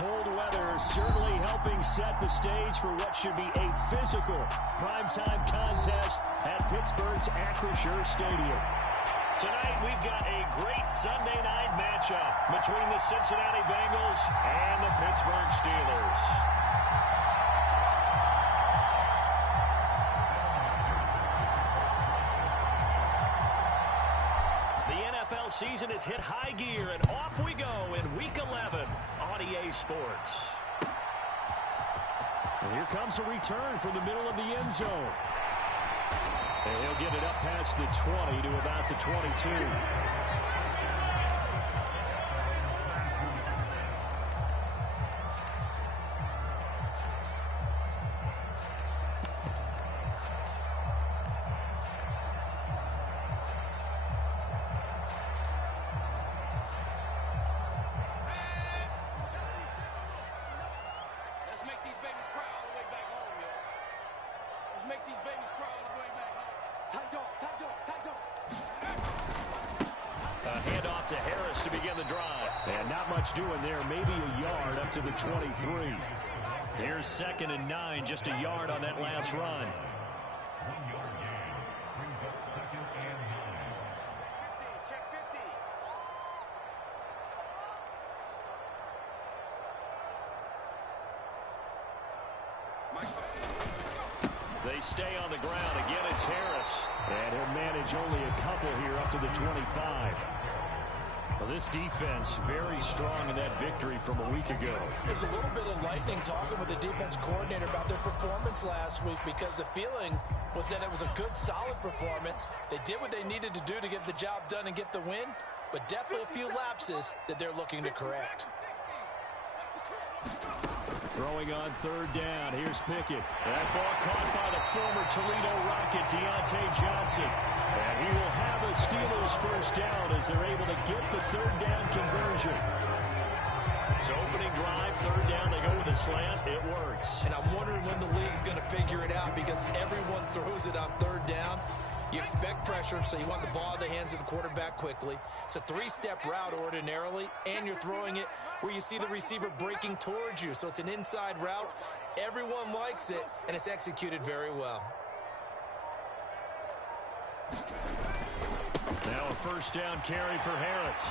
cold weather certainly helping set the stage for what should be a physical primetime contest at Pittsburgh's Acrisure Stadium. Tonight, we've got a great Sunday night matchup between the Cincinnati Bengals and the Pittsburgh Steelers. The NFL season has hit high gear, and off we go in Week 11 on EA Sports. And here comes a return from the middle of the end zone. And he'll get it up past the 20 to about the 22. Let's make these babies cry all the way back home, yo. Let's make these babies cry all the way back home. Tight dog, tight dog, tight dog. A handoff to Harris to begin the drive. And not much doing there. Maybe a yard up to the 23. Here's 2nd and 9. Just a yard on that last run. 1 yard gain. Brings up 2nd and 9. 15, check 50. They stay on the ground. Again, it's Harris. And he'll manage only a couple here up to the 25. Well, this defense very strong in that victory from a week ago. There's a little bit of lightning talking with the defense coordinator about their performance last week because the feeling was that it was a good, solid performance. They did what they needed to do to get the job done and get the win, but definitely a few lapses that they're looking to correct. Throwing on 3rd down. Here's Pickett. That ball caught by the former Toledo Rocket, Deontay Johnson. And he will have a Steelers first down as they're able to get the 3rd down conversion. So opening drive, 3rd down, they go with a slant. It works. And I'm wondering when the league's going to figure it out because everyone throws it on 3rd down. You expect pressure, so you want the ball in the hands of the quarterback quickly. It's a 3-step route ordinarily, and you're throwing it where you see the receiver breaking towards you. So it's an inside route. Everyone likes it, and it's executed very well. Now a first down carry for Harris.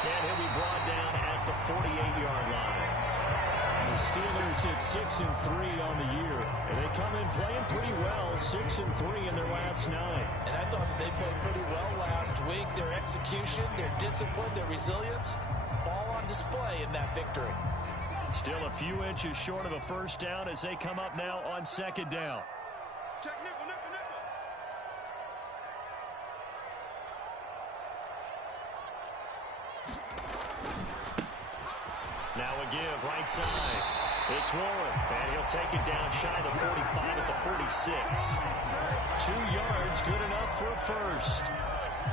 And he'll be brought down at the 48-yard line. The Steelers hit 6-3 on the year. And they come in playing pretty well, 6-3 in their last 9. And I thought that they played pretty well last week. Their execution, their discipline, their resilience, all on display in that victory. Still a few inches short of a first down as they come up now on 2nd down. Check nickel, nickel, nickel. Now a give, right side. It's Warren, and he'll take it down shy of the 45 at the 46. 2 yards, good enough for a first.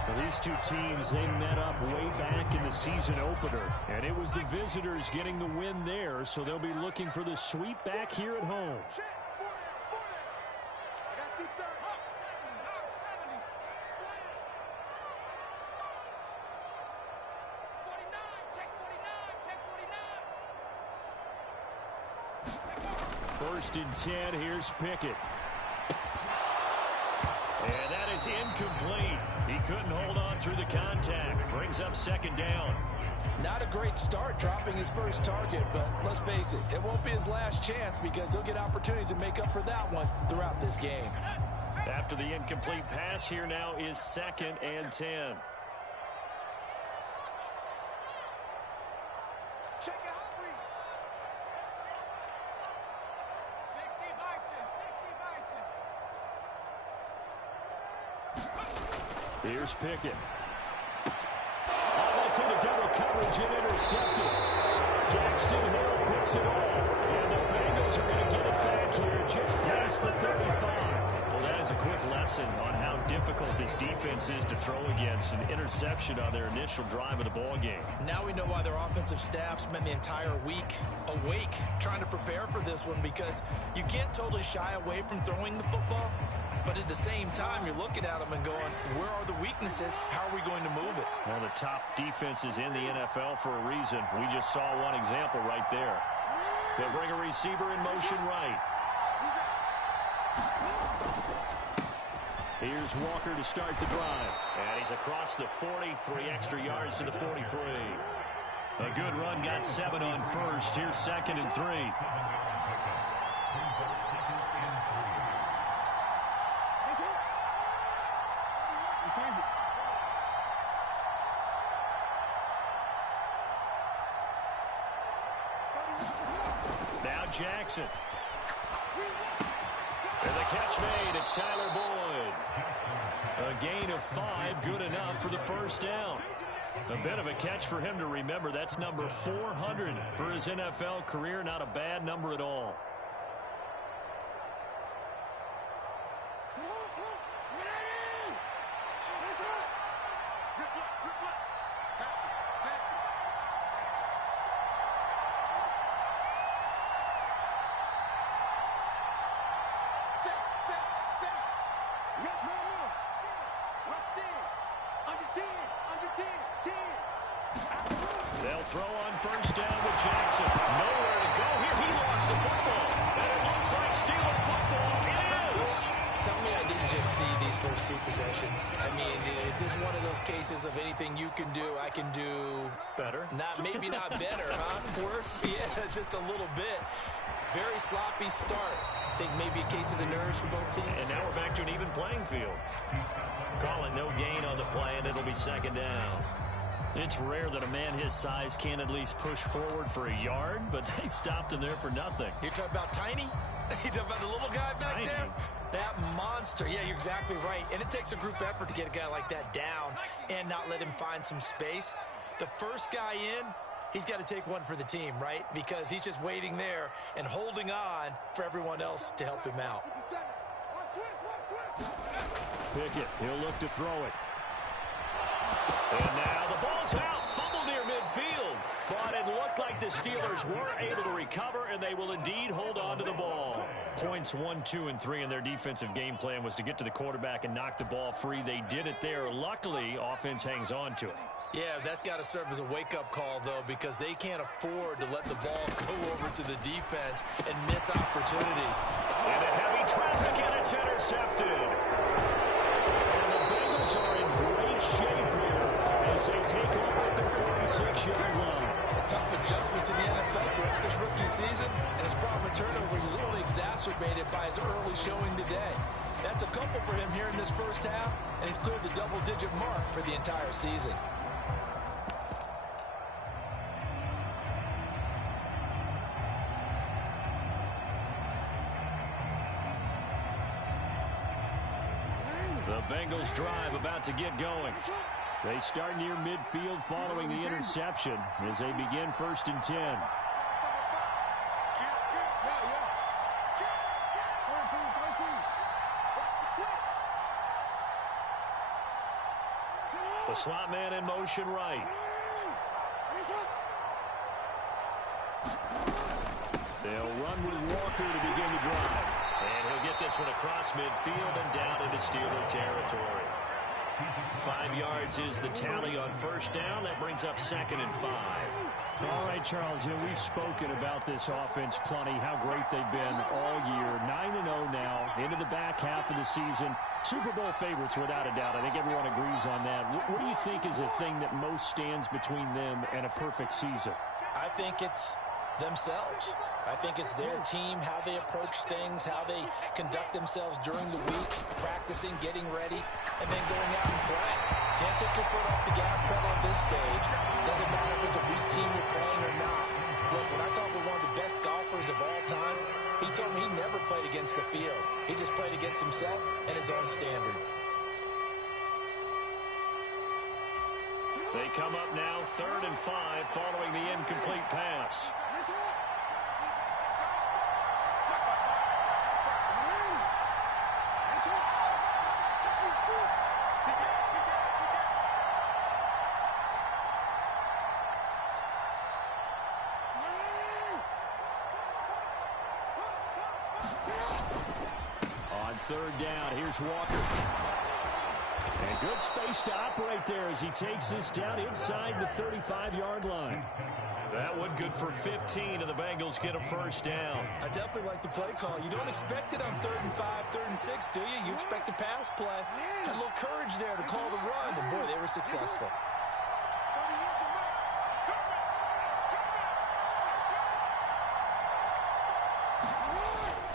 Well, these two teams, they met up way back in the season opener, and it was the visitors getting the win there, so they'll be looking for the sweep back here at home. Check, 40, 40. I got 230. 70. 49, check 49, check 49. 1st and 10, here's Pickett. And that is incomplete. He couldn't hold on through the contact. Brings up 2nd down. Not a great start dropping his first target, but let's face it, it won't be his last chance because he'll get opportunities to make up for that one throughout this game. After the incomplete pass, here now is 2nd and 10. Check it out. 60 Bison, 60 Bison. Here's Pickett. Oh, that's into double coverage and intercepted. Daxton Hill picks it off. And the Bengals are going to get it back here just past the 35. Well, that is a quick lesson on how difficult this defense is to throw against. An interception on their initial drive of the ball game. Now we know why their offensive staff spent the entire week awake trying to prepare for this one because you can't totally shy away from throwing the football. But at the same time, you're looking at them and going, where are the weaknesses? How are we going to move it? One of the top defenses in the NFL for a reason. We just saw one example right there. They'll bring a receiver in motion right. Here's Walker to start the drive. And he's across the 40, 3 extra yards to the 43. A good run, got 7 on first. Here's 2nd and 3. Now Jackson. And the catch made. It's Tyler Boyd. A gain of 5, good enough for the first down. A bit of a catch for him to remember. That's number 400 for his NFL career. Not a bad number at all. They'll throw on first down with Jackson. Nowhere to go here. He lost the football. And it looks like stealing football. It is. Tell me I didn't just see these first 2 possessions. I mean, is this one of those cases of anything you can do, I can do better? Maybe not better, huh? Worse? Yeah, just a little bit. Very sloppy start. I think maybe a case of the nerves for both teams. And now we're back to an even playing field. Call it no gain on the play, and it'll be 2nd down. It's rare that a man his size can at least push forward for a yard, but they stopped him there for nothing. You're talking about Tiny? You're talking about the little guy back Tiny. there? That monster. Yeah, you're exactly right. And it takes a group effort to get a guy like that down and not let him find some space. The first guy in, he's got to take one for the team, right? Because he's just waiting there and holding on for everyone else to help him out. Pickett, he'll look to throw it. And now the ball's out. Fumble near midfield. But it looked like the Steelers were able to recover, and they will indeed hold on to the ball. Points 1, 2, and 3 in their defensive game plan was to get to the quarterback and knock the ball free. They did it there. Luckily, offense hangs on to it. Yeah, that's got to serve as a wake-up call, though, because they can't afford to let the ball go over to the defense and miss opportunities. Into heavy traffic, and it's intercepted. And the Bengals are in great shape here as they take over at their 46-yard line. A tough adjustment to the NFL throughout this rookie season, and his problem with turnovers is only exacerbated by his early showing today. That's a couple for him here in this first half, and he's cleared the double-digit mark for the entire season. The Bengals drive about to get going. They start near midfield following the interception as they begin 1st and 10. The slot man in motion right. They'll run with Walker to begin the drive. And he'll get this one across midfield and down into Steeler territory. 5 yards is the tally on first down. That brings up 2nd and 5. All right, Charles, we've spoken about this offense plenty, how great they've been all year. 9-0 now, into the back half of the season. Super Bowl favorites, without a doubt. I think everyone agrees on that. What do you think is the thing that most stands between them and a perfect season? I think it's themselves. I think it's their team, how they approach things, how they conduct themselves during the week, practicing, getting ready, and then going out and playing. Can't take your foot off the gas pedal at this stage. Doesn't matter if it's a weak team you're playing or not. Look, when I talk with one of the best golfers of all time, he told me he never played against the field. He just played against himself and his own standard. They come up now 3rd and 5 following the incomplete pass. third down. Here's Walker. And good space to operate there as he takes this down inside the 35-yard line. That one good for 15, and the Bengals get a first down. I definitely like the play call. You don't expect it on 3rd and 5, 3rd and 6, do you? You expect a pass play. Had a little courage there to call the run, and boy, they were successful.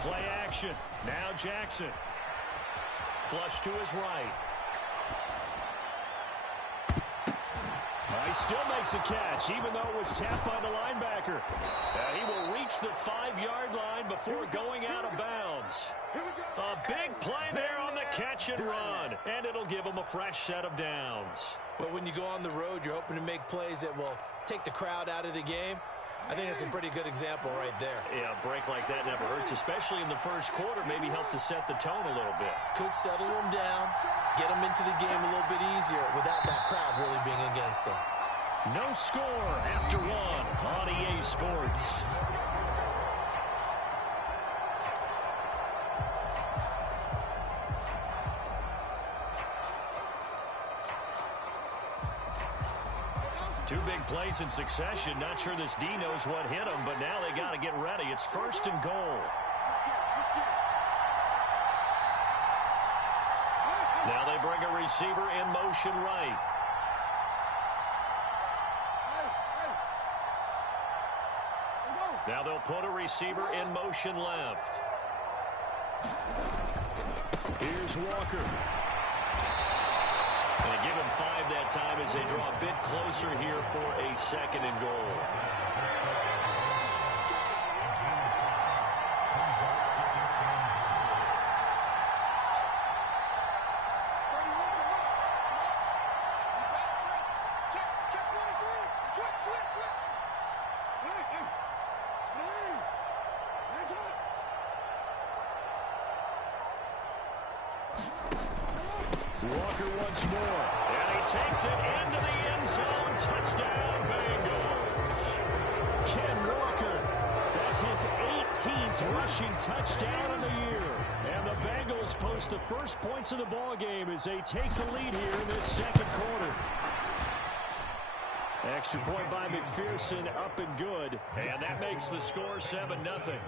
Play action. Now Jackson. Flush to his right. He still makes a catch, even though it was tapped by the linebacker. He will reach the 5-yard line before going out of bounds. A big play there on the catch and run, and it'll give him a fresh set of downs. But when you go on the road, you're hoping to make plays that will take the crowd out of the game. I think that's a pretty good example right there. Yeah, a break like that never hurts, especially in the first quarter. Maybe help to set the tone a little bit. Could settle them down, get them into the game a little bit easier without that crowd really being against them. No score after one on EA Sports. Two big plays in succession. Not sure this D knows what hit him, but now they got to get ready. It's 1st and goal. Now they bring a receiver in motion right. Now they'll put a receiver in motion left. Here's Walker. And give him 5 that time as they draw a bit closer here for a 2nd and goal. Walker once more, and he takes it into the end zone. Touchdown, Bengals. Ken Walker, that's his 18th rushing touchdown of the year. And the Bengals post the first points of the ball game as they take the lead here in this 2nd quarter. Extra point by McPherson, up and good. And that makes the score 7-0.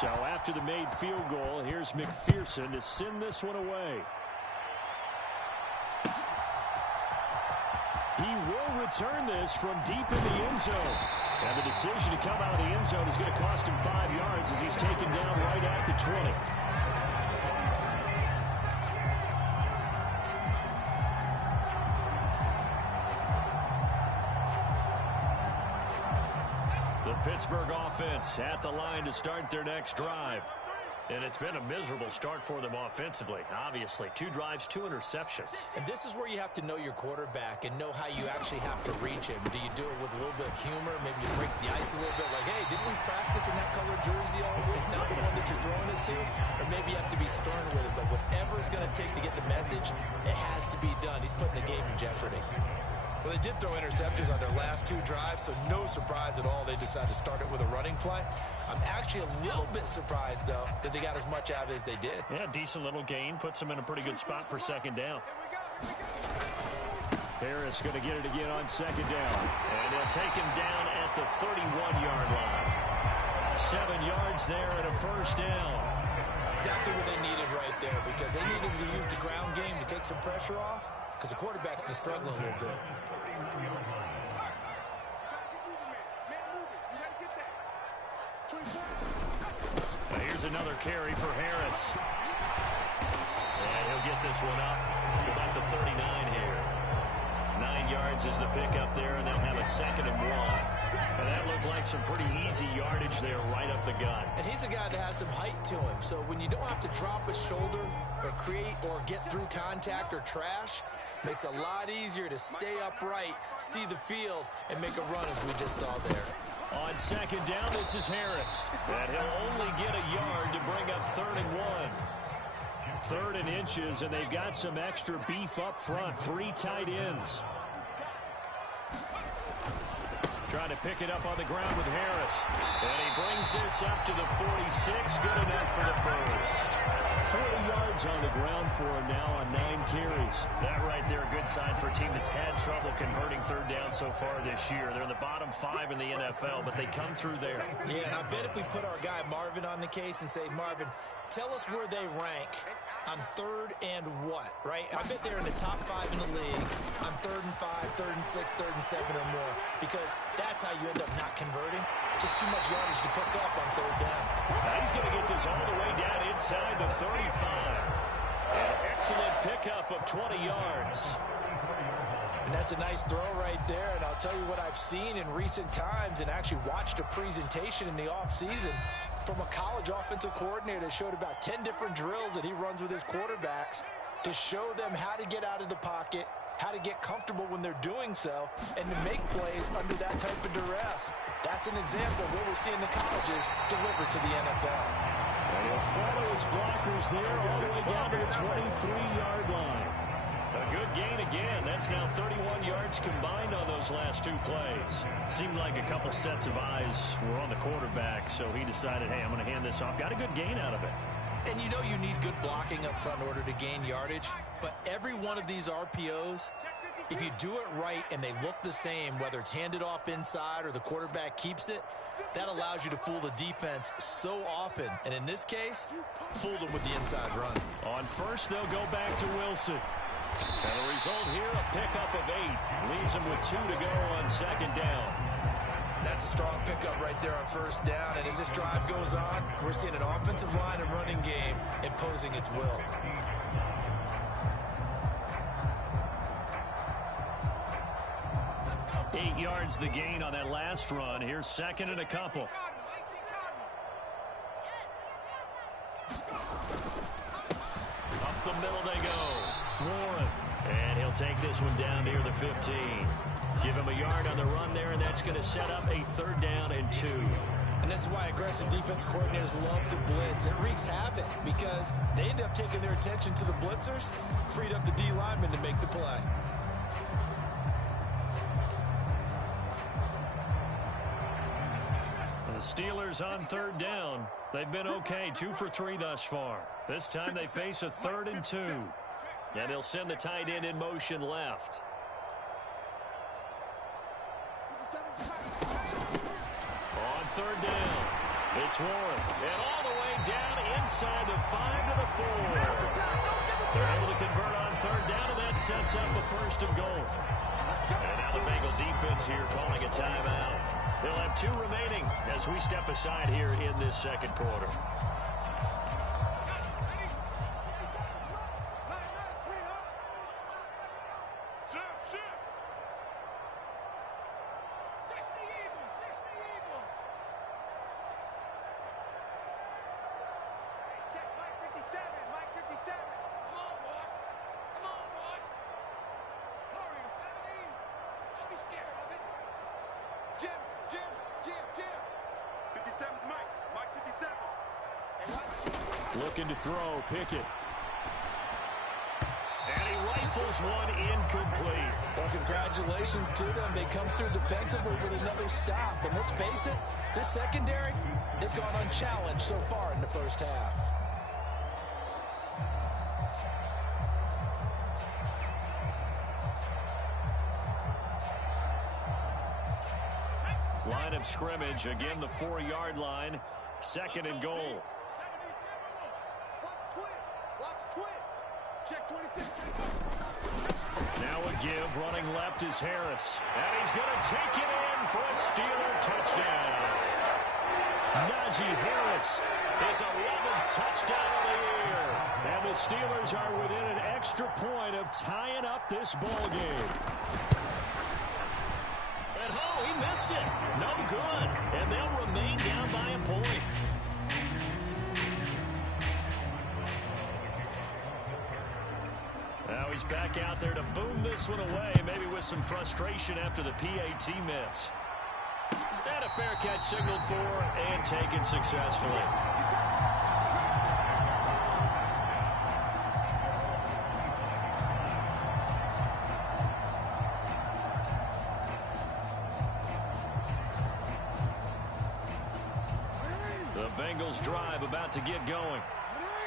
So after the made field goal, here's McPherson to send this one away. He will return this from deep in the end zone. And the decision to come out of the end zone is going to cost him 5 yards as he's taken down right at the 20. Pittsburgh offense at the line to start their next drive. And it's been a miserable start for them offensively. Obviously, 2 drives, 2 interceptions. And this is where you have to know your quarterback and know how you actually have to reach him. Do you do it with a little bit of humor? Maybe you break the ice a little bit like, hey, didn't we practice in that color jersey all week? Not the one that you're throwing it to? Or maybe you have to be stern with it. But whatever it's going to take to get the message, it has to be done. He's putting the game in jeopardy. Well, they did throw interceptions on their last 2 drives, so no surprise at all they decided to start it with a running play. I'm actually a little bit surprised, though, that they got as much out of it as they did. Yeah, decent little gain. Puts them in a pretty good spot for 2nd down. Harris going to get it again on 2nd down. And they'll take him down at the 31-yard line. 7 yards there and a first down. Exactly what they needed right there, because they needed to use the ground game to take some pressure off, because the quarterback's been struggling a little bit. Now here's another carry for Harris. And he'll get this one up to about the 39 here. 9 yards is the pickup there, and they'll have a 2nd and 1. And that looks look like some pretty easy yardage there right up the gut. And he's a guy that has some height to him. So when you don't have to drop a shoulder or create or get through contact or trash, makes it a lot easier to stay upright, see the field, and make a run as we just saw there. On second down, this is Harris. And he'll only get a yard to bring up 3rd and 1. 3rd and inches, and they've got some extra beef up front. 3 tight ends. Trying to pick it up on the ground with Harris. And he brings this up to the 46. Good enough for the first. 40 yards on the ground for him now on 9 carries. That right there, a good sign for a team that's had trouble converting 3rd down so far this year. They're in the bottom 5 in the NFL, but they come through there. Yeah, and I bet if we put our guy Marvin on the case and say, Marvin, tell us where they rank on 3rd and what, right? I bet they're in the top 5 in the league on 3rd and 5, 3rd and 6, 3rd and 7 or more, because that's how you end up not converting. Just too much yardage to pick up on 3rd down. Now he's going to get this all the way down inside the 35. An excellent pickup of 20 yards. And that's a nice throw right there. And I'll tell you what I've seen in recent times and actually watched a presentation in the offseason from a college offensive coordinator that showed about 10 different drills that he runs with his quarterbacks to show them how to get out of the pocket, how to get comfortable when they're doing so, and to make plays under that type of duress. That's an example of what we're seeing the colleges deliver to the NFL. And he'll follow his blockers there all the way down to the 23-yard line. A good gain again. That's now 31 yards combined on those last 2 plays. Seemed like a couple sets of eyes were on the quarterback, so he decided, hey, I'm going to hand this off. Got a good gain out of it. And you know you need good blocking up front in order to gain yardage, but every one of these RPOs, if you do it right and they look the same, whether it's handed off inside or the quarterback keeps it, that allows you to fool the defense so often. And in this case, fooled them with the inside run. On first, they'll go back to Wilson. And the result here, a pickup of 8. Leaves him with 2 to go on second down. That's a strong pickup right there on first down. And as this drive goes on, we're seeing an offensive line and running game imposing its will. Eight yards the gain on that last run. Here's second and a couple. Up the middle they go. Warren. And he'll take this one down near the 15. Give him a yard on the run there, and that's going to set up a 3rd down and 2. And this is why aggressive defense coordinators love to blitz. It wreaks havoc because they end up taking their attention to the blitzers, freed up the D lineman to make the play. The Steelers on 3rd down. They've been okay, 2 for 3 thus far. This time they face a 3rd and 2. And they'll send the tight end in motion left. On 3rd down, it's Warren. And all the way down inside the 5 to the 4. They're able to convert on 3rd down, and that sets up a 1st and goal. And now the Bengal defense here calling a timeout. They'll have 2 remaining as we step aside here in this second quarter. Looking to throw, Pickett. And he rifles one incomplete. Well, congratulations to them. They come through defensively with another stop. And let's face it, this secondary, they've gone unchallenged so far in the first half. Line of scrimmage, again the 4-yard line. 2nd and goal. Now a give, running left is Harris. And he's going to take it in for a Steeler touchdown. Najee Harris is 11th touchdown of the year. And the Steelers are within an extra point of tying up this ball game. And he missed. missed it. No good. And they'll remain down by a point. Now he's back out there to boom this one away, maybe with some frustration after the PAT miss. And a fair catch signaled for and taken successfully. The Bengals drive about to get going.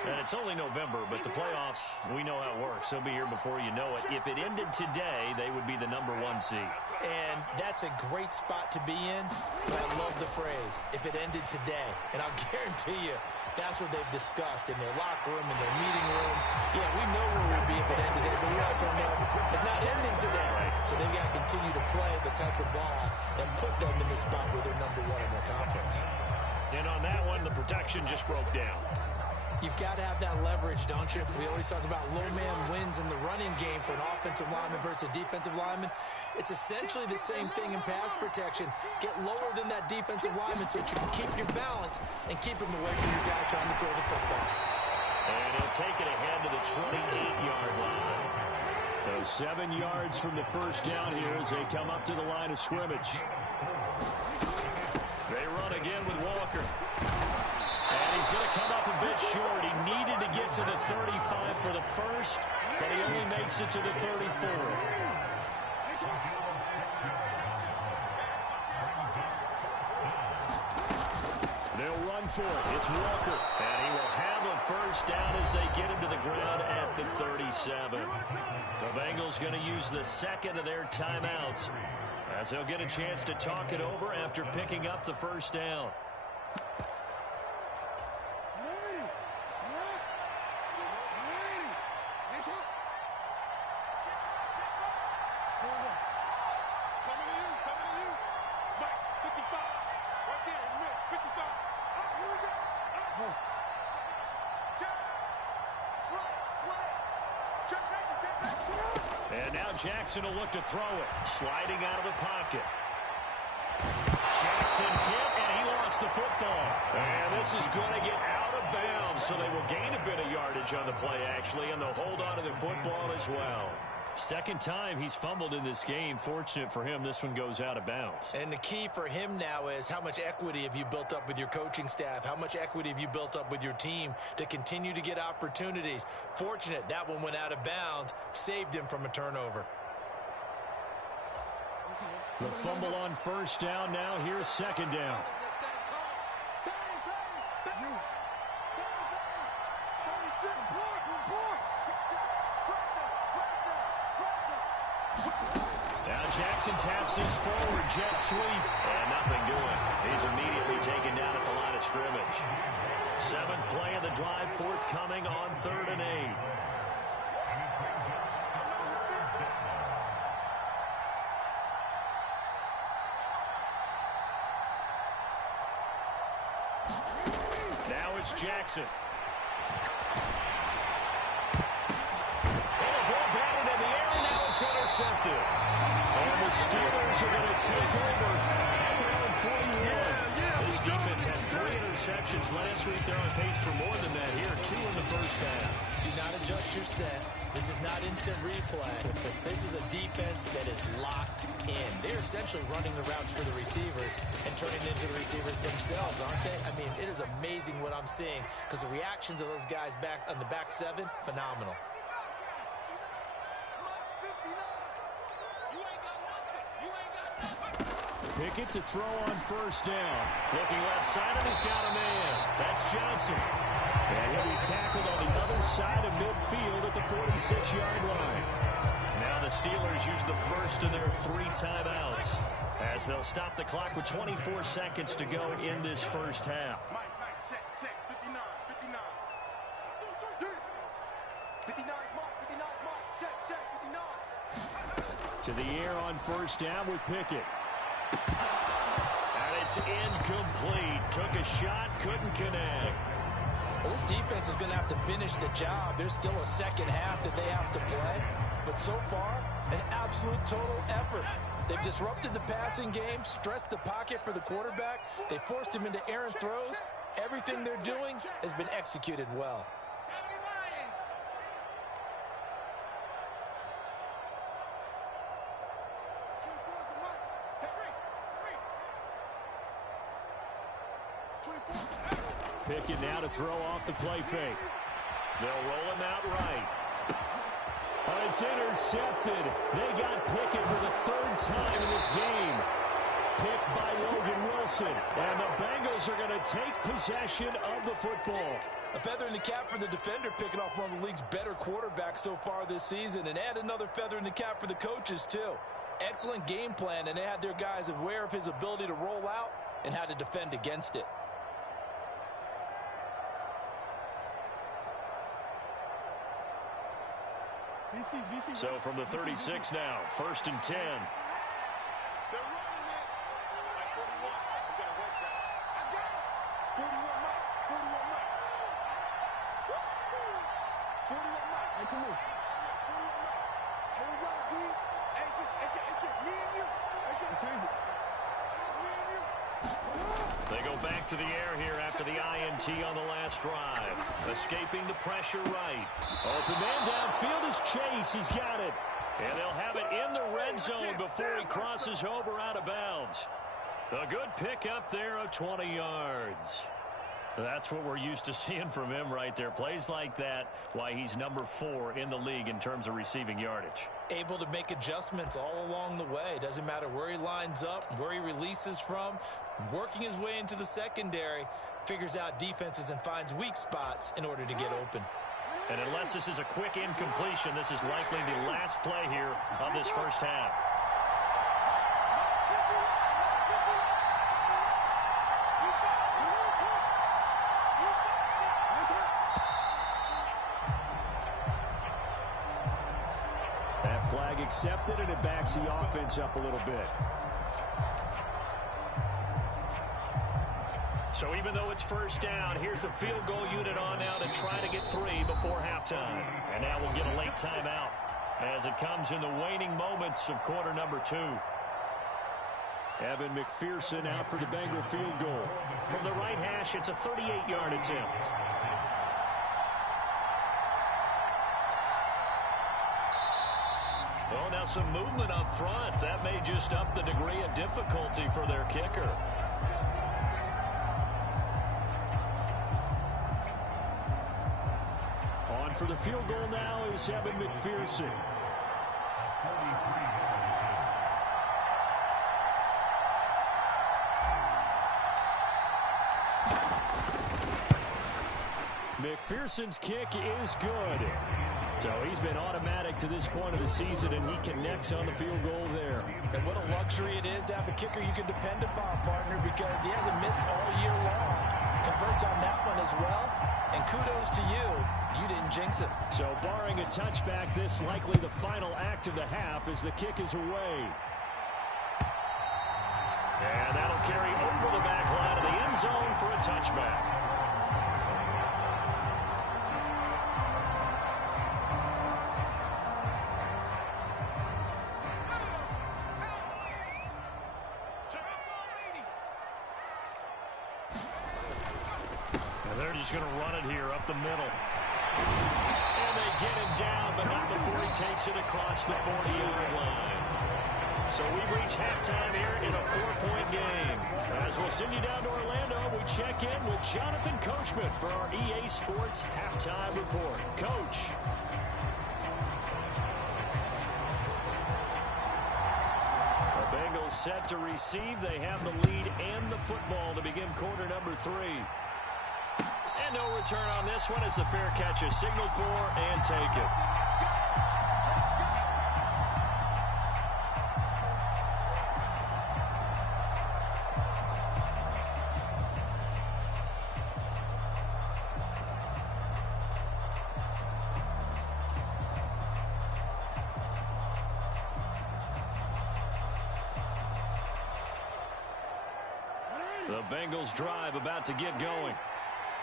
And it's only November, but the playoffs, we know how it works. They'll be here before you know it. If it ended today, they would be the #1 seed. And that's a great spot to be in, but I love the phrase, if it ended today. And I'll guarantee you, that's what they've discussed in their locker room, in their meeting rooms. Yeah, we know where we'd be if it ended today, but we also know it's not ending today. So they've got to continue to play the type of ball that put them in the spot where they're #1 in their conference. And on that one, the protection just broke down. You've got to have that leverage, don't you? We always talk about low man wins in the running game for an offensive lineman versus a defensive lineman. It's essentially the same thing in pass protection. Get lower than that defensive lineman so that you can keep your balance and keep him away from your guy trying to throw the football. And he'll take it ahead to the 28-yard line. So 7 yards from the first down here as they come up to the line of scrimmage. They run again with Walker. And he's going to come up a bit short. He needed to get to the 35 for the first, but he only makes it to the 34. They'll run for it. It's Walker. And he will have a first down as they get him to the ground at the 37. The Bengals going to use the second of their timeouts as they'll get a chance to talk it over after picking up the first down. And now Jackson will look to throw it. Sliding out of the pocket. Jackson hit, and he lost the football. And this is going to get out of bounds, so they will gain a bit of yardage on the play, actually, and they'll hold on to the football as well. Second time he's fumbled in this game. Fortunate for him, this one goes out of bounds. And the key for him now is how much equity have you built up with your coaching staff? How much equity have you built up with your team to continue to get opportunities? Fortunate that one went out of bounds, saved him from a turnover. The fumble on first down now. Here's second down. Jackson taps his forward jet sweep, and nothing doing. He's immediately taken down at the line of scrimmage. 7th play of the drive, forthcoming on 3rd and 8. Now it's Jackson. Oh, ball batted in the air, and now it's intercepted. And the Steelers are going to take over at their own 41. This defense had 3 interceptions last week. They're on pace for more than that here. 2 in the first half. Do not adjust your set. This is not instant replay. This is a defense that is locked in. They're essentially running the routes for the receivers and turning it into the receivers themselves, aren't they? I mean, it is amazing what I'm seeing because the reactions of those guys back on the back 7, phenomenal. Pickett to throw on first down. Looking left side, and he's got a man. That's Johnson. And he'll be tackled on the other side of midfield at the 46-yard line. Now the Steelers use the first of their 3 timeouts as they'll stop the clock with 24 seconds to go in this first half. Check, 59, 59. 59, Mark, 59, Mark. Check, 59. To the air on first down with Pickett. And it's incomplete. Took a shot, couldn't connect. Well, this defense is going to have to finish the job. There's still a second half that they have to play. But so far, an absolute total effort. They've disrupted the passing game, stressed the pocket for the quarterback. They forced him into errant throws. Everything they're doing has been executed well. Pickett now to throw off the play fake. They'll roll him out right. It's intercepted. They got Pickett for the third time in this game. Picked by Logan Wilson. And the Bengals are going to take possession of the football. A feather in the cap for the defender, picking off one of the league's better quarterbacks so far this season. And add another feather in the cap for the coaches, too. Excellent game plan, and they had their guys aware of his ability to roll out and how to defend against it. So from the 36 now, 1st and 10. They're running it. Like 41. You got to watch that. I got it. 41 Mike. 41 Mike. 41 Mike. Hey, come on. 41 Mike. Hold on, D. Hey, it's just me and you. It's just me and you. They go back to the air here after the INT on the last drive. Escaping the pressure right. Open man downfield is Chase. He's got it. And they'll have it in the red zone before he crosses over out of bounds. A good pick up there of 20 yards. That's what we're used to seeing from him right there. Plays like that, why he's number 4 in the league in terms of receiving yardage. Able to make adjustments all along the way. Doesn't matter where he lines up, where he releases from. Working his way into the secondary, figures out defenses and finds weak spots in order to get open. And unless this is a quick incompletion, this is likely the last play here of this first half. That flag accepted, and it backs the offense up a little bit. So even though it's first down, here's the field goal unit on now to try to get 3 before halftime. And now we'll get a late timeout as it comes in the waning moments of quarter number 2. Evan McPherson out for the Bengal field goal. From the right hash, it's a 38-yard attempt. Well, now some movement up front. That may just up the degree of difficulty for their kicker. On for the field goal now is Evan McPherson. McPherson's kick is good. So he's been automatic to this point of the season, and he connects on the field goal there. And what a luxury it is to have a kicker you can depend upon, partner, because he hasn't missed all year long. Converts on that one as well, and kudos to you. You didn't jinx it. So barring a touchback, this likely the final act of the half as the kick is away. And that'll carry over the back line of the end zone for a touchback. They're just going to run it here up the middle. And they get him down, but not before he takes it across the 40-yard line. So we've reached halftime here in a 4-point game. As we'll send you down to Orlando, we check in with Jonathan Coachman for our EA Sports Halftime Report. Coach. The Bengals set to receive. They have the lead and the football to begin quarter number 3. And no return on this one as the fair catch is signaled for and taken. The Bengals drive about to get going.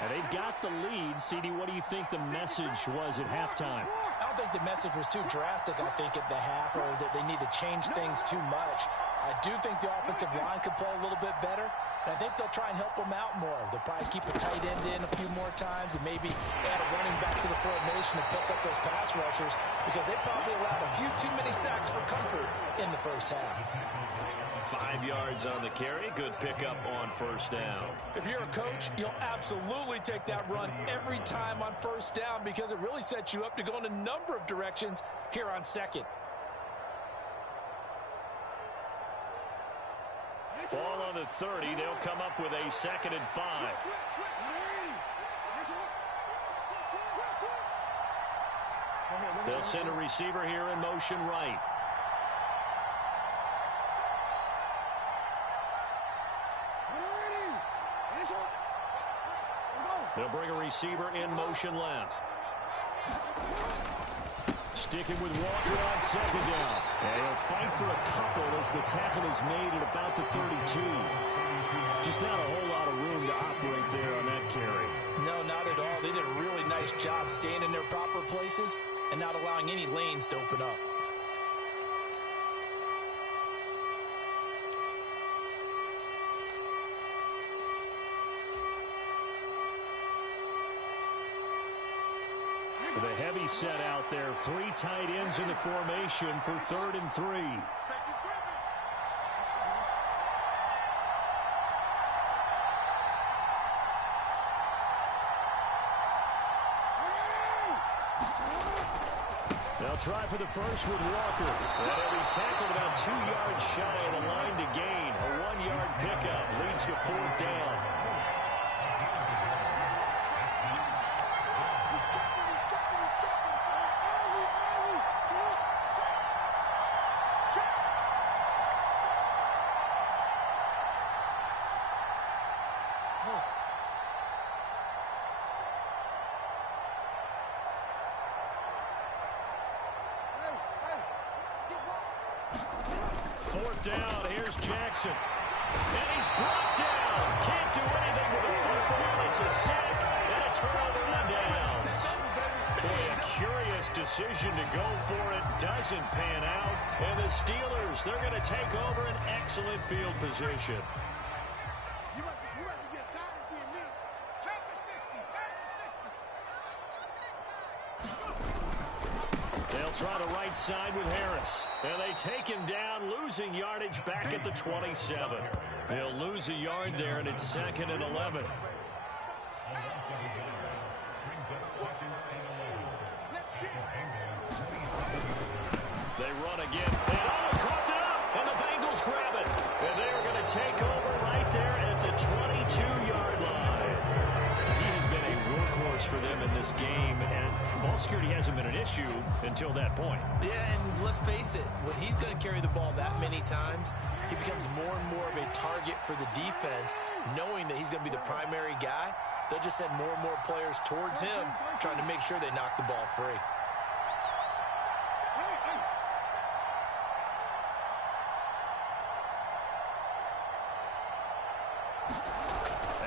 And they've got the lead. CD, what do you think the message was at halftime? How don't think the message was too drastic, I think, at the half, or that they need to change things too much. I do think the offensive line could play a little bit better, and I think they'll try and help them out more. They'll probably keep a tight end in a few more times and maybe add a running back to the formation to pick up those pass rushers, because they probably allowed a few too many sacks for comfort in the first half. 5 yards on the carry. Good pickup on first down. If you're a coach, you'll absolutely take that run every time on first down, because it really sets you up to go in a number of directions here on second. Ball on the 30. They'll come up with a 2nd and 5. They'll send a receiver here in motion right. They'll bring a receiver in motion left. Sticking with Walker on 2nd down. And he'll fight for a couple as the tackle is made at about the 32. Just not a whole lot of room to operate there on that carry. No, not at all. They did a really nice job staying in their proper places and not allowing any lanes to open up. For the heavy set out there, 3 tight ends in the formation for 3rd and 3. They'll try for the first with Walker. And he'll be tackled about 2 yards shy of the line to gain. A 1-yard pickup leads to 4th down. Down, here's Jackson. And he's brought down. Can't do anything with a football. It's a sack and a turnover on downs. Boy, a curious decision to go for it. Doesn't pan out. And the Steelers, they're going to take over an excellent field position. You must be getting tired of seeing me. Count to 60. They'll try the right side with Harris. And they take him down, losing yardage back at the 27. They'll lose a yard there, and it's 2nd and 11. They run again. And caught up, and the Bengals grab it. And they are going to take over right there at the 22-yard line. He has been a workhorse for them in this game, and ball security hasn't been an issue until that point. Yeah, and let's face it, when he's going to carry the ball that many times, he becomes more and more of a target for the defense, knowing that he's going to be the primary guy. They'll just send more and more players towards him, trying to make sure they knock the ball free.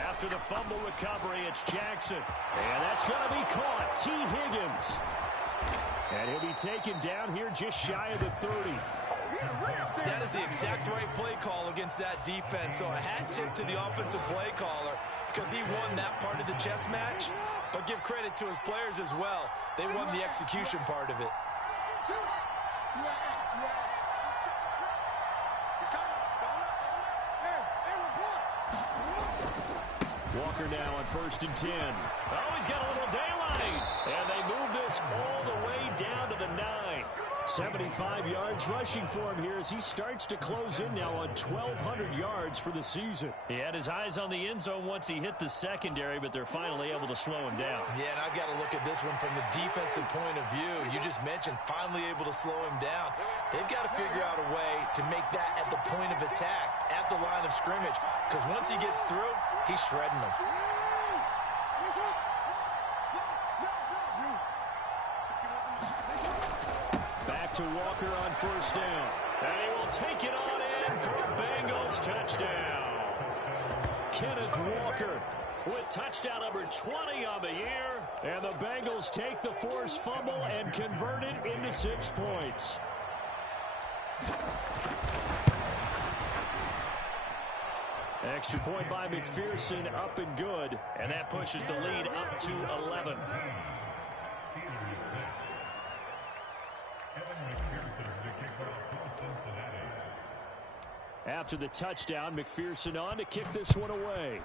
After the fumble recovery, it's Jackson. And that's going to be caught. T. Higgins. And he'll be taken down here just shy of the 30. That is the exact right play call against that defense. So a hat tip to the offensive play caller, because he won that part of the chess match. But give credit to his players as well. They won the execution part of it. Walker now on 1st and 10. Oh, he's got a little daylight. And they move this all the way down to the 9. 75 yards rushing for him here as he starts to close in now on 1,200 yards for the season. He had his eyes on the end zone once he hit the secondary, but they're finally able to slow him down. Yeah, and I've got to look at this one from the defensive point of view. You just mentioned finally able to slow him down. They've got to figure out a way to make that at the point of attack, at the line of scrimmage, because once he gets through, he's shredding them. Back to Walker on 1st down. And he will take it on in for a Bengals touchdown. Kenneth Walker with touchdown number 20 on the year. And the Bengals take the forced fumble and convert it into 6 points. Extra point by McPherson, up and good. And that pushes the lead up to 11. After the touchdown, McPherson on to kick this one away.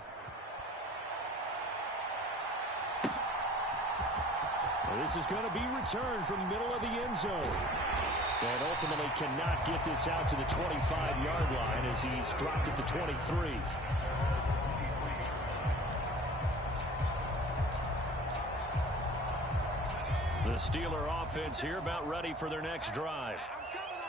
Well, this is going to be returned from the middle of the end zone. And ultimately cannot get this out to the 25-yard line as he's dropped it to 23. The Steeler offense here about ready for their next drive.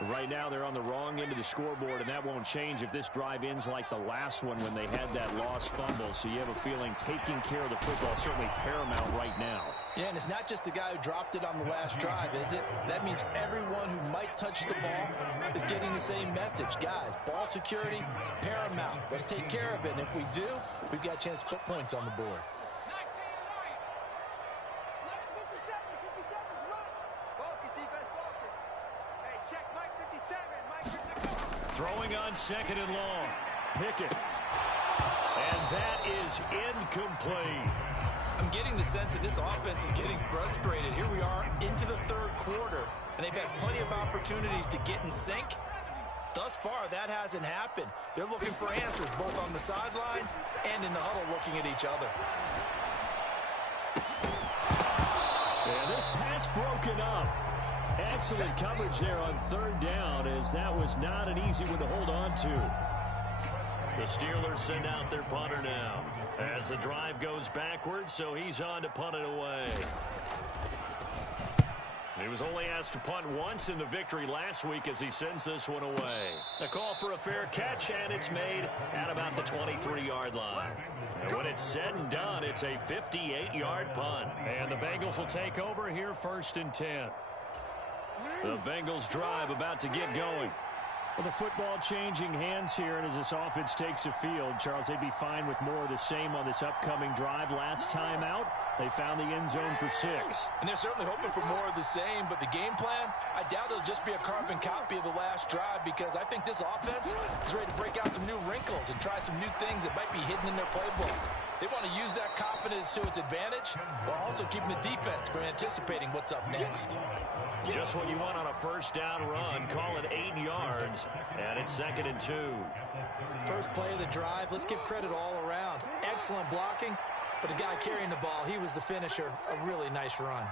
Right now they're on the wrong end of the scoreboard, and that won't change if this drive ends like the last one when they had that lost fumble. So you have a feeling taking care of the football is certainly paramount right now. Yeah, and it's not just the guy who dropped it on the last drive, is it? That means everyone who might touch the ball is getting the same message. Guys, ball security, paramount. Let's take care of it. And if we do, we've got a chance to put points on the board. Throwing on 2nd and long. Pickett. And that is incomplete. I'm getting the sense that this offense is getting frustrated. Here we are into the 3rd quarter, and they've had plenty of opportunities to get in sync. Thus far, that hasn't happened. They're looking for answers both on the sidelines and in the huddle looking at each other. And this pass broken up. Excellent coverage there on 3rd down, as that was not an easy one to hold on to. The Steelers send out their punter now as the drive goes backwards, so he's on to punt it away. He was only asked to punt once in the victory last week as he sends this one away. A call for a fair catch, and it's made at about the 23-yard line. And when it's said and done, it's a 58-yard punt. And the Bengals will take over here 1st and 10. The Bengals drive about to get going. Well, the football changing hands here, and as this offense takes the field, Charles, they'd be fine with more of the same on this upcoming drive. Last time out, they found the end zone for 6. And they're certainly hoping for more of the same, but the game plan, I doubt it'll just be a carbon copy of the last drive, because I think this offense is ready to break out some new wrinkles and try some new things that might be hidden in their playbook. They want to use that confidence to its advantage while also keeping the defense from anticipating what's up next. Just what you want on a 1st down run. Call it 8 yards, and it's 2nd and 2. First play of the drive, let's give credit all around. Excellent blocking, but the guy carrying the ball, he was the finisher. A really nice run.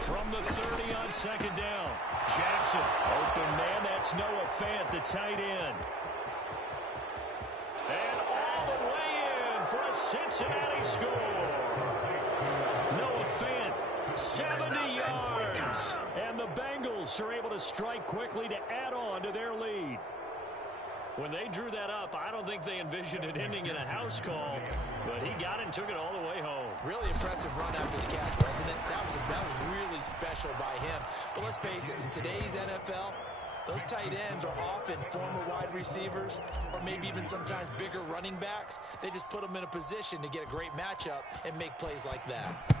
From the 30 on 2nd down. Jackson, open man, that's Noah Fant, the tight end. And all the way in for a Cincinnati score. Noah Fant, 70 yards. And the Bengals are able to strike quickly to add on to their lead. When they drew that up, I don't think they envisioned it ending in a house call, but he got it and took it all the way home. Really impressive run after the catch, wasn't it? That was really special by him. But let's face it, in today's NFL, those tight ends are often former wide receivers or maybe even sometimes bigger running backs. They just put them in a position to get a great matchup and make plays like that.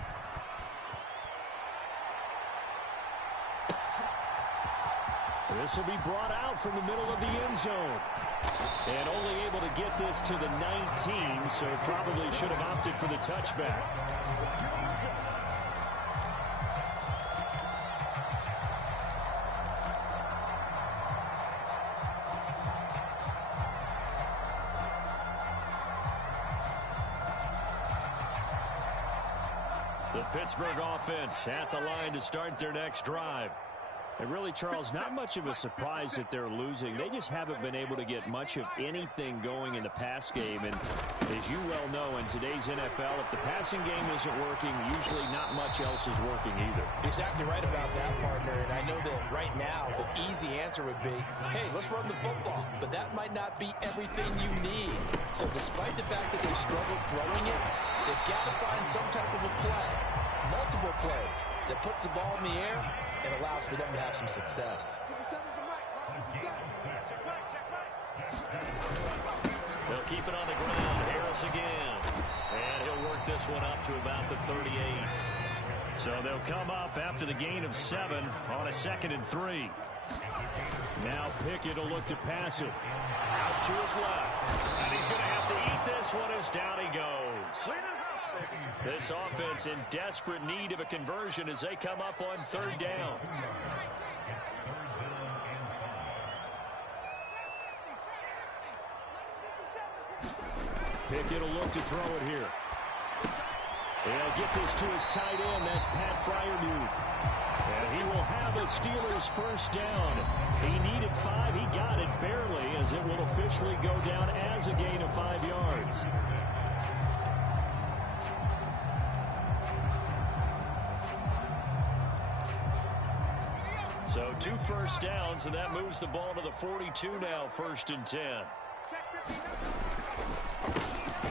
This will be brought out from the middle of the end zone. And only able to get this to the 19, so probably should have opted for the touchback. The Pittsburgh offense at the line to start their next drive. And really, Charles, not much of a surprise that they're losing. They just haven't been able to get much of anything going in the pass game. And as you well know, in today's NFL, if the passing game isn't working, usually not much else is working either. Exactly right about that, partner. And I know that right now, the easy answer would be, hey, let's run the football. But that might not be everything you need. So despite the fact that they struggled throwing it, They've got to find some type of a play, multiple plays, that puts the ball in the air and allows for them to have some success. 57's the mic, bro. 57. They'll keep it on the ground. Harris again. And he'll work this one up to about the 38. So they'll come up after the gain of 7 on a 2nd and 3. Now Pickett will look to pass it. Out to his left. And he's going to have to eat this one as down he goes. This offense in desperate need of a conversion as they come up on 3rd down. Pickett will look to throw it here. He'll get this to his tight end. That's Pat Freiermuth. And he will have the Steelers' 1st down. He needed 5. He got it barely, as it will officially go down as a gain of 5 yards. So 2 first downs, and that moves the ball to the 42 now, 1st and 10.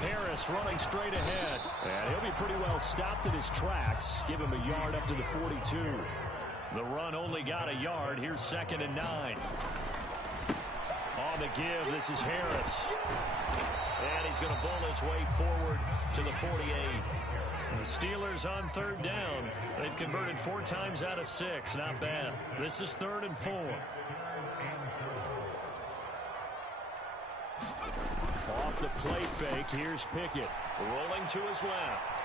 Harris running straight ahead. And he'll be pretty well stopped in his tracks. Give him a yard up to the 42. The run only got a yard. Here's 2nd and 9. On the give, this is Harris. And he's going to bull his way forward to the 48. The Steelers on 3rd down. They've converted 4 times out of 6. Not bad. This is 3rd and 4. Off the play fake, here's Pickett. Rolling to his left.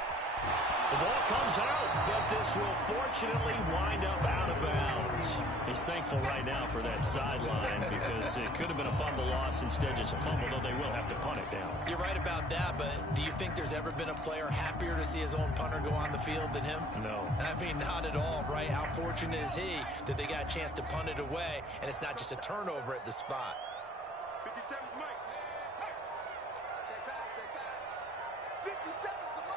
The ball comes out, but this will fortunately wind up out of bounds. He's thankful right now for that sideline because it could have been a fumble loss, instead just a fumble, though they will have to punt it down. You're right about that, but do you think there's ever been a player happier to see his own punter go on the field than him? No. I mean, not at all, right? How fortunate is he that they got a chance to punt it away, and it's not just a turnover at the spot. 57's mic. Check back. 57's the mic.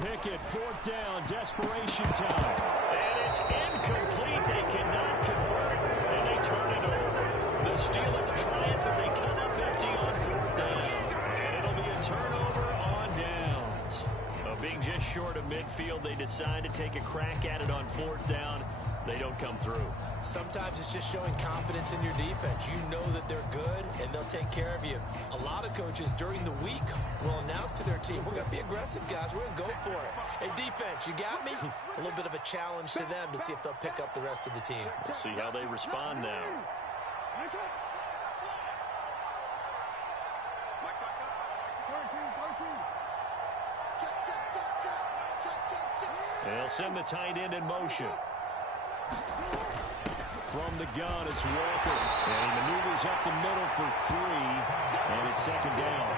Pickett, 4th down, desperation time. And it's incomplete. They cannot convert, and they turn it over. The Steelers try it, but they come up empty on 4th down. And it'll be a turnover on downs. Being just short of midfield, they decide to take a crack at it on 4th down. They don't come through. Sometimes it's just showing confidence in your defense. You know that they're good, and they'll take care of you. A lot of coaches during the week will announce to their team, we're going to be aggressive, guys. We're going to go for it. Hey, defense, you got me? A little bit of a challenge to them to see if they'll pick up the rest of the team. We'll see how they respond now. They'll send the tight end in motion. From the gun, it's Walker. And he maneuvers up the middle for 3. And it's 2nd down.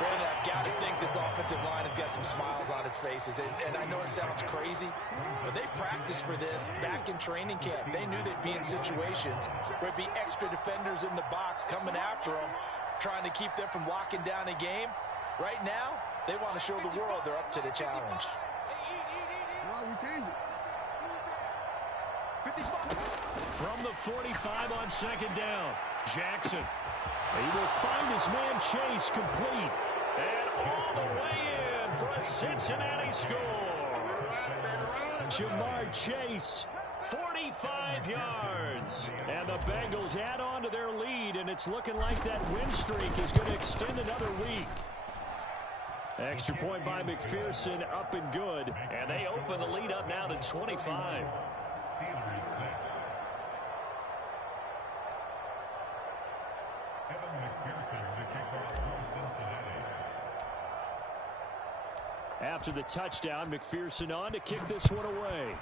Brandon, I've got to think this offensive line has got some smiles on its faces. And I know it sounds crazy, but they practiced for this back in training camp. They knew they'd be in situations where it'd be extra defenders in the box coming after them, trying to keep them from locking down a game. Right now, they want to show the world they're up to the challenge. From the 45 on 2nd down, Jackson. He will find his man Chase complete. And all the way in for a Cincinnati score. Jamar Chase, 45 yards. And the Bengals add on to their lead, and it's looking like that win streak is going to extend another week. Extra point by McPherson, up and good. And they open the lead up now to 25. After the touchdown, McPherson on to kick this one away.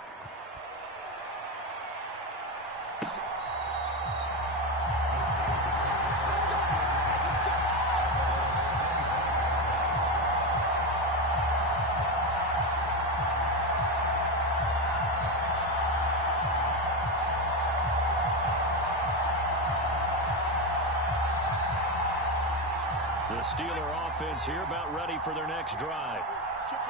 The Steeler offense here about ready for their next drive.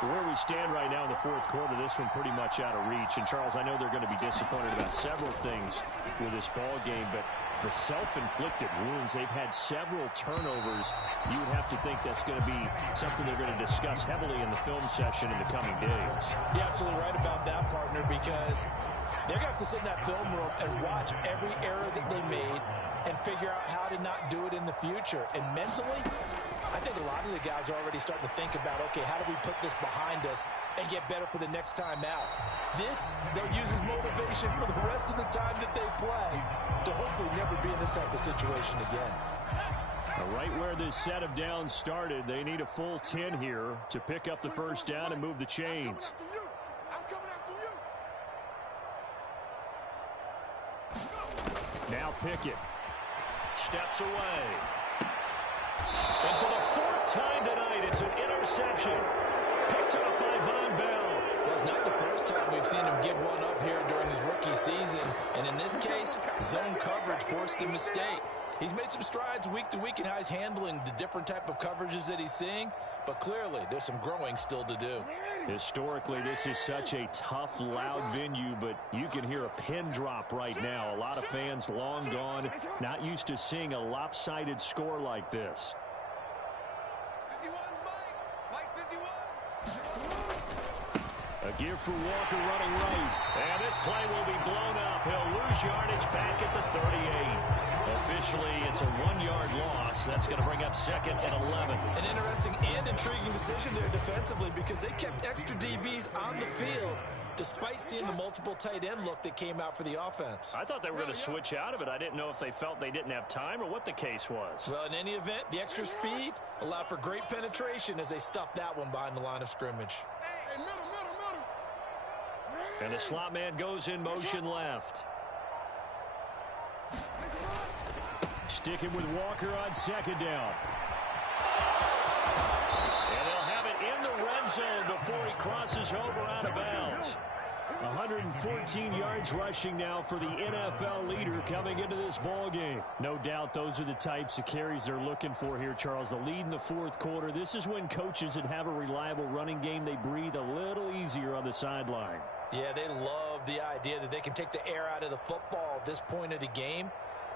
Where we stand right now in the 4th quarter, this one pretty much out of reach. And, Charles, I know they're going to be disappointed about several things with this ball game, but the self-inflicted wounds. They've had several turnovers. You would have to think that's going to be something they're going to discuss heavily in the film session in the coming days. You're absolutely right about that, partner, because they're going to have to sit in that film room and watch every error that they made and figure out how to not do it in the future. And mentally, I think a lot of the guys are already starting to think about, okay, how do we put this behind us and get better for the next time out? This, they'll use as motivation for the rest of the time that they play to hopefully never be in this type of situation again. Right where this set of downs started, they need a full 10 here to pick up the first down and move the chains. I'm coming after you. Now Pickett steps away. And for the fourth time tonight, it's an interception. Picked up by Von Bell. Well, it's not the first time we've seen him give one up here during his rookie season. And in this case, zone coverage forced the mistake. He's made some strides week to week in how he's handling the different type of coverages that he's seeing. But clearly, there's some growing still to do. Historically, this is such a tough, loud venue, but you can hear a pin drop right now. A lot of fans long gone, not used to seeing a lopsided score like this. 51, Mike 51. A give for Walker running right. And this play will be blown up. He'll lose yardage back at the 38. Officially, it's a 1-yard loss. That's going to bring up 2nd and 11. An interesting and intriguing decision there defensively because they kept extra DBs on the field despite seeing the multiple tight end look that came out for the offense. I thought they were going to switch out of it. I didn't know if they felt they didn't have time or what the case was. Well, in any event, the extra speed allowed for great penetration as they stuffed that one behind the line of scrimmage. Hey, middle. And the slot man goes in motion left. Sticking with Walker on 2nd down. And they'll have it in the red zone before he crosses over out of bounds. 114 yards rushing now for the NFL leader coming into this ball game. No doubt those are the types of carries they're looking for here, Charles. The lead in the fourth quarter. This is when coaches that have a reliable running game, they breathe a little easier on the sideline. Yeah, they love the idea that they can take the air out of the football at this point of the game.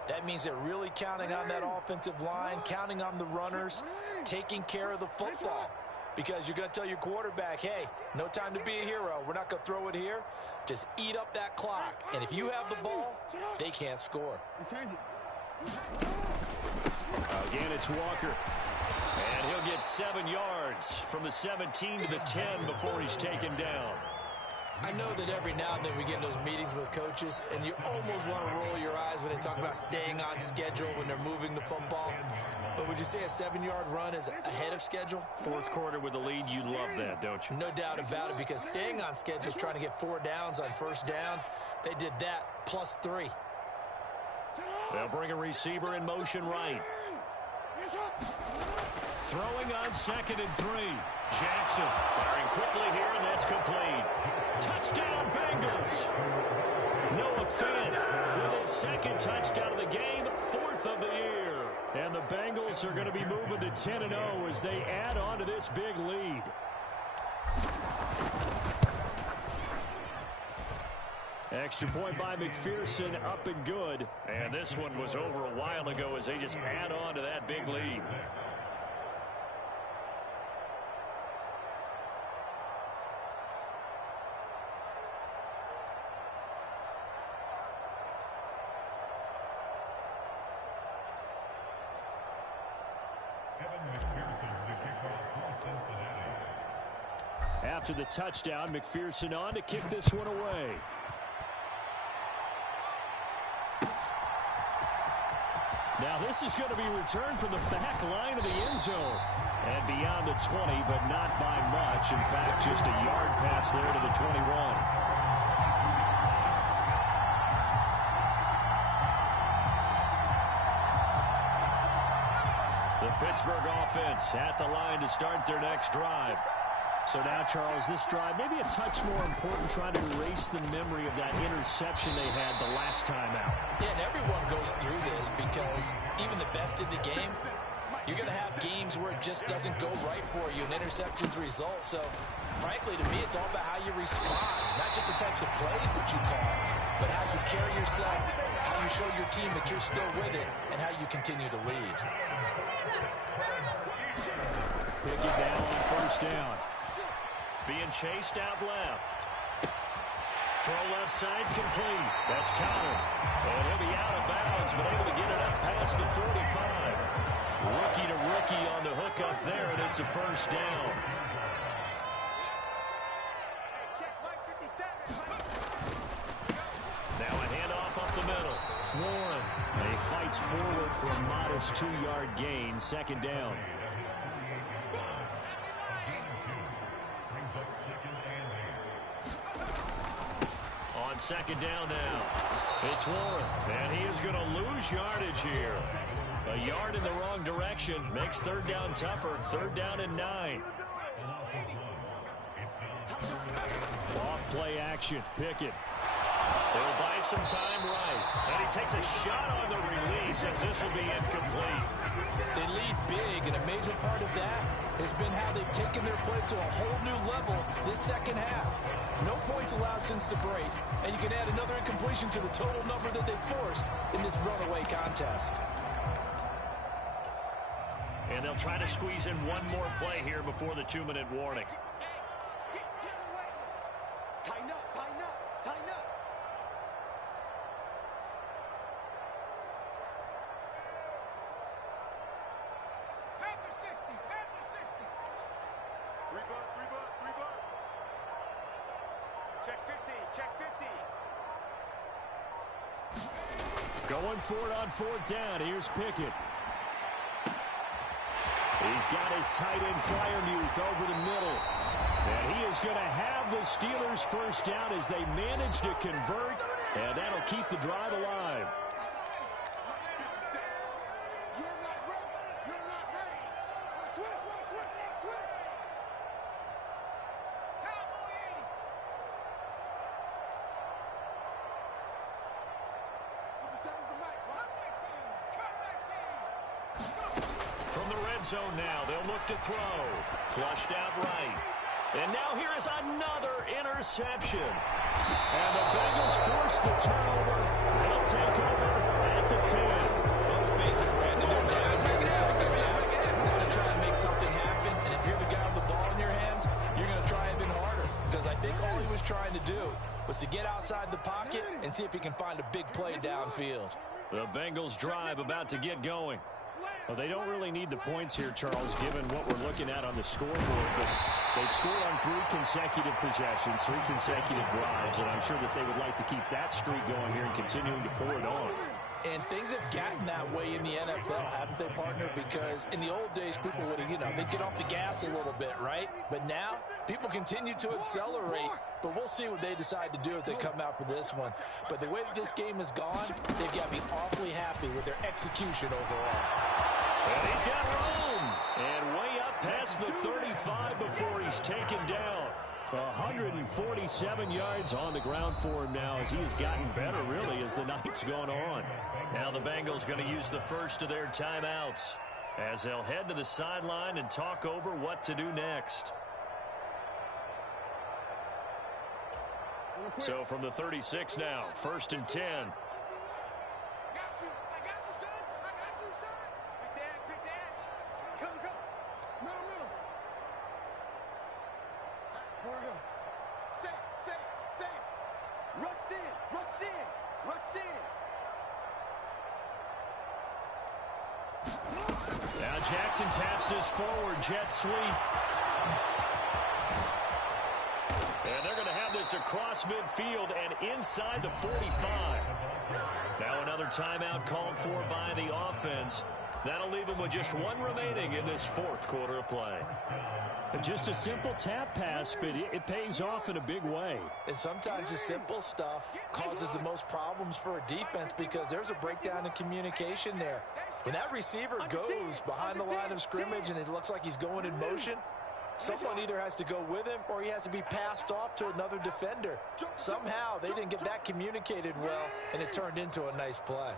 That means they're really counting on that offensive line, counting on the runners, taking care of the football. Because you're going to tell your quarterback, hey, no time to be a hero. We're not going to throw it here. Just eat up that clock. And if you have the ball, they can't score. Again, it's Walker. And he'll get 7 yards from the 17 to the 10 before he's taken down. I know that every now and then we get in those meetings with coaches, and you almost want to roll your eyes when they talk about staying on schedule when they're moving the football. But would you say a 7-yard run is ahead of schedule? Fourth quarter with the lead, you love that, don't you? No doubt about it, because staying on schedule is trying to get 4 downs on first down. They did that plus 3. They'll bring a receiver in motion right. Throwing on 2nd and 3. Jackson firing quickly here, and that's complete. Touchdown, Bengals. Noah Fant with his 2nd touchdown of the game, 4th of the year. And the Bengals are going to be moving to 10-0 as they add on to this big lead. Extra point by McPherson, up and good. And this one was over a while ago as they just add on to that big lead. After the touchdown, McPherson on to kick this one away. Now this is going to be returned from the back line of the end zone. And beyond the 20, but not by much. In fact, just a yard pass there to the 21. The Pittsburgh offense at the line to start their next drive. So now, Charles, this drive maybe a touch more important, trying to erase the memory of that interception they had the last time out. Yeah, and everyone goes through this because even the best in the game, you're going to have games where it just doesn't go right for you and interceptions result. So, frankly, to me, it's all about how you respond, not just the types of plays that you call, but how you carry yourself, how you show your team that you're still with it and how you continue to lead. Pick it down on first down. Being chased out left. Throw left side complete. That's counted. And he'll be out of bounds, but able to get it up past the 45. Rookie to rookie on the hook up there, and it's a first down. Now a handoff up the middle. Warren. And he fights forward for a modest 2-yard gain. Second down. On second down now. It's Warren. And he is going to lose yardage here. A yard in the wrong direction makes third down tougher. Third down and 9. Off play action. Pickett. They'll buy some time right. And he takes a shot on the release as this will be incomplete. They lead big, and a major part of that has been how they've taken their play to a whole new level this second half. No points allowed since the break, and you can add another incompletion to the total number that they forced in this runaway contest. And they'll try to squeeze in one more play here before the 2-minute warning. Tighten up, tighten up, tighten up. Panther 60, Panther 60. 3 buzz, 3 buzz, 3 buzz. Check 50, check 50. Going for it on fourth down. Here's Pickett. He's got his tight end Fryermuth over the middle. And he is going to have the Steelers first down as they manage to convert. And that'll keep the drive alive. From the red zone now, they'll look to throw. Flushed out right. And now here is another interception. And the Bengals force the turnover. They'll take over at the 10. Close basic, Brandon. They're down here in the second half. You want to try and make something happen, and if you're the guy with the ball in your hands, you're going to try even harder. Because I think all he was trying to do was to get outside the pocket and see if he can find a big play downfield. The Bengals drive about to get going. Well, they don't really need the points here, Charles, given what we're looking at on the scoreboard. But they've scored on 3 consecutive possessions, 3 consecutive drives, and I'm sure that they would like to keep that streak going here and continuing to pour it on. And things have gotten that way in the NFL, haven't they, partner? Because in the old days, people would, they'd get off the gas a little bit, right? But now, people continue to accelerate. But we'll see what they decide to do as they come out for this one. But the way that this game has gone, they've got to be awfully happy with their execution overall. And he's got room. And way up past the 35 before he's taken down. 147 yards on the ground for him now as he has gotten better, really, as the night's gone on. Now the Bengals going to use the first of their timeouts as they'll head to the sideline and talk over what to do next. So from the 36 now, 1st and 10. Now Jackson taps this forward jet sweep. And they're going to have this across midfield and inside the 45. Now another timeout called for by the offense. That'll leave them with just 1 remaining in this 4th quarter of play. Just a simple tap pass, but it pays off in a big way. And sometimes the simple stuff causes the most problems for a defense because there's a breakdown in communication there. When that receiver goes behind the line of scrimmage and it looks like he's going in motion, someone either has to go with him or he has to be passed off to another defender. Somehow they didn't get that communicated well, and it turned into a nice play.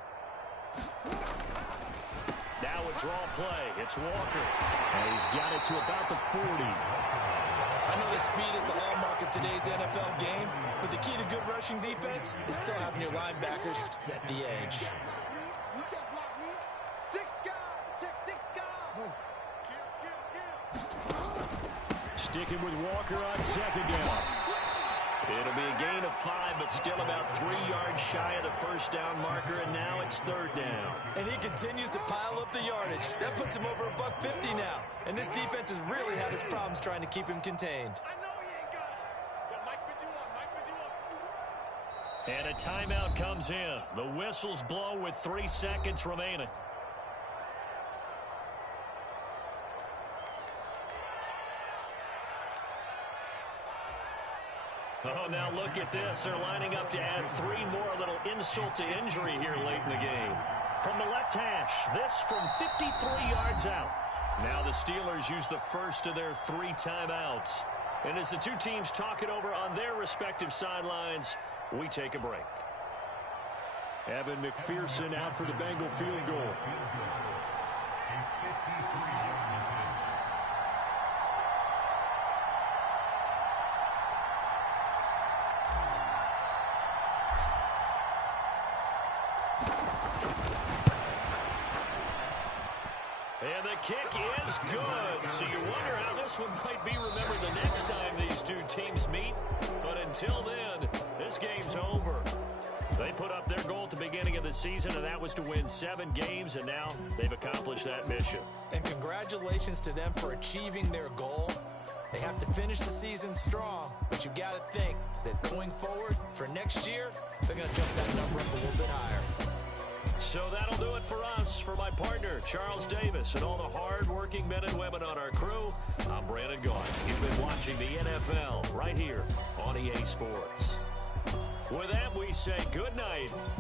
Now a draw play. It's Walker. And he's got it to about the 40. I know that speed is the hallmark of today's NFL game, but the key to good rushing defense is still having your linebackers set the edge. You can't block me. Six guard. Check six guard. Sticking with Walker on second down. It'll be a gain of 5, but still about 3 yards shy of the first down marker, and now it's third down. And he continues to pile up the yardage. That puts him over $150 now. And this defense has really had its problems trying to keep him contained. I know he ain't got it. But Mike been doing. And a timeout comes in. The whistles blow with 3 seconds remaining. Oh, now look at this. They're lining up to add 3 more, a little insult to injury here late in the game. From the left hash, this from 53 yards out. Now the Steelers use the first of their 3 timeouts. And as the two teams talk it over on their respective sidelines, we take a break. Evan McPherson out for the Bengal field goal. And the kick is good. So you wonder how this one might be remembered the next time these two teams meet. But until then, this game's over. They put up their goal at the beginning of the season, and that was to win 7 games, and now they've accomplished that mission. And congratulations to them for achieving their goal. They have to finish the season strong, but you got to think that going forward for next year, they're going to jump that number up a little bit higher. So that'll do it for us. For my partner, Charles Davis, and all the hard-working men and women on our crew, I'm Brandon Gaudin. You've been watching the NFL right here on EA Sports. With that, we say good night.